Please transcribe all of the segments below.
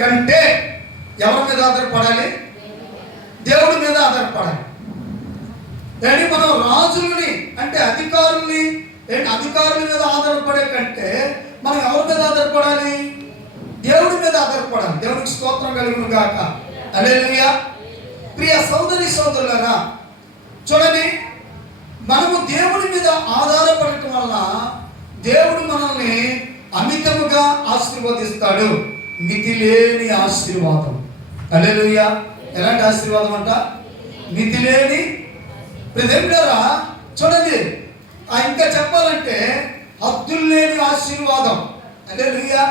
కంటే ఎవరి మీద ఆధారపడాలి? దేవుడి మీద ఆధారపడాలి. ఏంటి మనం రాజుల్ని అంటే అధికారుల్ని అధికారుల మీద ఆధారపడే కంటే మనం ఎవరి మీద ఆధారపడాలి? దేవుడి మీద ఆధారపడాలి. దేవుడికి స్తోత్రం కలుగును గాక. హల్లెలూయా. ప్రియ సోదరి సోదరులారా, చూడండి, మనము దేవుడి మీద ఆధారపడటం వల్ల దేవుడు మనల్ని అమితముగా ఆశీర్వదిస్తాడు. మితిలేని ఆశీర్వాదం. హల్లెలూయా. ఎలాంటి ఆశీర్వాదం అంట? మితిలేని. ప్రియదేవులారా చూడండి, ఇంకా చెప్పాలంటే హద్దులు లేని ఆశీర్వాదం. హల్లెలూయా.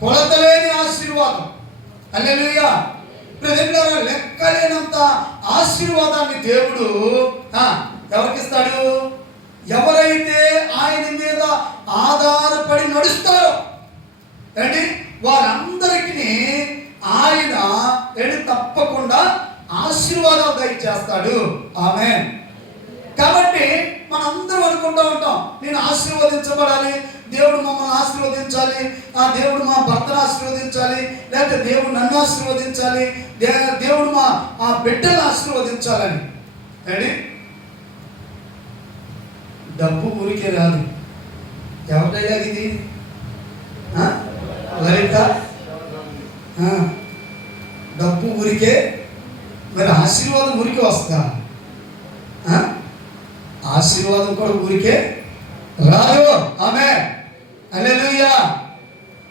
కొలతలేని ఆశీర్వాదం. హల్లెలూయా. ప్రియదేవులారా లెక్కలేనంత ఆశీర్వాదాన్ని దేవుడు ఎవరికి ఇస్తాడు? ఎవరైతే ఆయన మీద ఆధారపడి నడుస్తారో ఏంటి వారందరికీ ఆయన తప్పకుండా ఆశీర్వాదాలు దయచేస్తాడు. ఆమేన్. కాబట్టి మనందరం అనుకుంటూ ఉంటాం, నేను ఆశీర్వదించబడాలి, దేవుడు మమ్మల్ని ఆశీర్వదించాలి, దేవుడు మా భర్తను ఆశీర్వదించాలి, లేకపోతే దేవుడు నన్ను ఆశీర్వదించాలి, దేవుడు మా బిడ్డలను ఆశీర్వదించాలని. ఏంటి డబ్బు ఊరికే రాదు. ఎవరికైనా ఇది లలిత డబ్బు ఊరికే, మరి ఆశీర్వాదం ఊరికే వస్తుందా? ఆశీర్వాదం కూడా ఊరికే రాదు. ఆమేన్. హల్లెలూయా.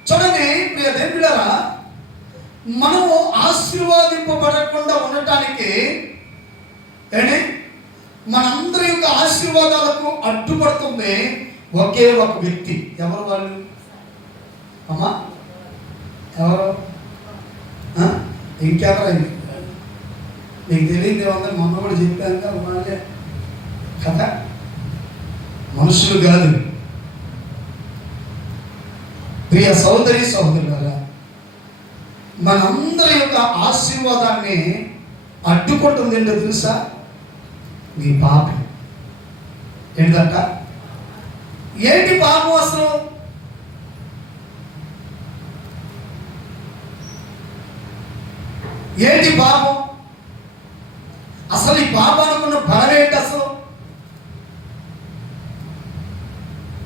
చూడండి ప్రియ దేవులారా, మనము ఆశీర్వాదింపబడకుండా ఉండటానికి ఏంటి మనందరి యొక్క ఆశీర్వాదాలకు అడ్డుపడుతుంది ఒకే ఒక వ్యక్తి. ఎవరు వాళ్ళు? అమ్మా ఎవరు? ఇంకెవరైనా నీకు తెలియదు ఏమన్నా? మొన్న కూడా చెప్పాను కదా వాళ్ళే కదా, మనుషులు కాదు. ప్రియ సోదరి సోదరులారా, మనందరి యొక్క ఆశీర్వాదాన్ని అడ్డుకుంటుంది ఏంటో తెలుసా? నీ పాపం. ఏంటంట? ఏంటి పాపం అసలు? ఏంటి పాపం అసలు? ఈ పాపానుకున్న బలం ఏంటి అసలు?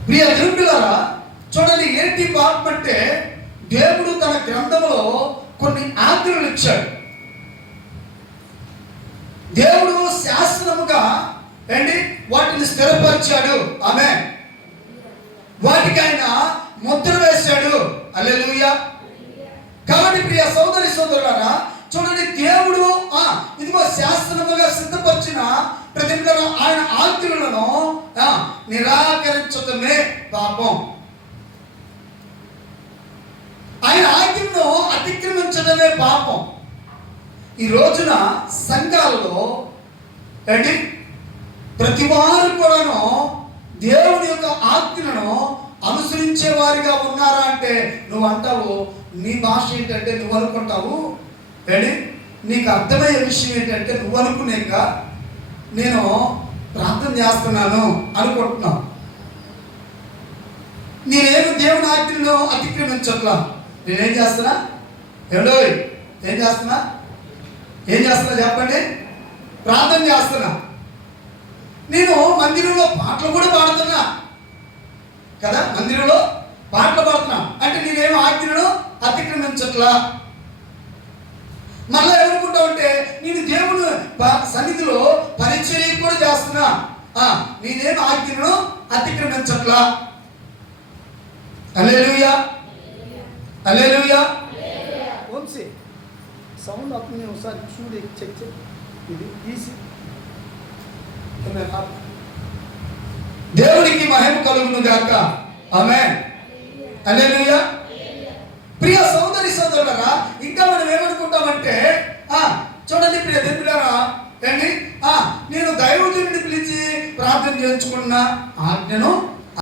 ప్రియ దేవులారా చూడండి, ఏంటి పాపం అంటే దేవుడు తన గ్రంథంలో కొన్ని ఆజ్ఞలు ఇచ్చాడు. దేవుడు శాసనముగా వాటిని స్థిరపరిచాడు. ఆమేన్. వాటికి ఆయన ముద్ర వేశాడు. హల్లెలూయా. కాబట్టి ప్రియ సోదరి సోదరులారా చూడండి, దేవుడు ఇదిగో శాస్త్రముగా సిద్ధపరిచిన ప్రతి ఆయన ఆజ్ఞలను నిరాకరించడమే పాపం. ఆయన ఆజ్ఞను అతిక్రమించడమే పాపం. ఈ రోజున సంఘాలలో ప్రతి వారు కూడాను దేవుని యొక్క ఆజ్ఞలను అనుసరించే వారిగా ఉన్నారా అంటే నువ్వు అంటావు, నీ భాష ఏంటంటే నువ్వు అనుకుంటావు, నీకు అర్థమయ్యే విషయం ఏంటంటే నువ్వు అనుకునేగా నేను ప్రార్థన చేస్తున్నాను అనుకుంటున్నావు. నేనేమి దేవుని ఆజ్ఞను అతిక్రమించట్లా. నేనేం చేస్తున్నా? ఏం చేస్తున్నా చెప్పండి? ప్రార్థన చేస్తున్నా. నేను మందిరంలో పాటలు కూడా పాడుతున్నా కదా, మందిరంలో పాటలు పాడుతున్నా అంటే నేనేమో ఆజ్ఞను అతిక్రమించట్లా. మళ్ళీ ఏమనుకుంటా ఉంటే నేను దేవుడు సన్నిధిలో పరిచర్య కూడా చేస్తున్నా, నేనేమో ఆజ్ఞను అతిక్రమించట్లా. హల్లెలూయా. హల్లెలూయా. వంశీ సౌండ్ అతన్ని ఒకసారి చూడు, చెక్ ఇది తీసి. దేవుడికి మహిమ కలుగును గాక. ఆమేన్. హల్లెలూయా. ప్రియ సోదరి సోదరులారా, ఇంకా మనం ఏమనుకుంటామంటే చూడండి ప్రియ దేవులారా, నేను దైవజనుడిని పిలిచి ప్రార్థన చేయించుకున్న ఆజ్ఞను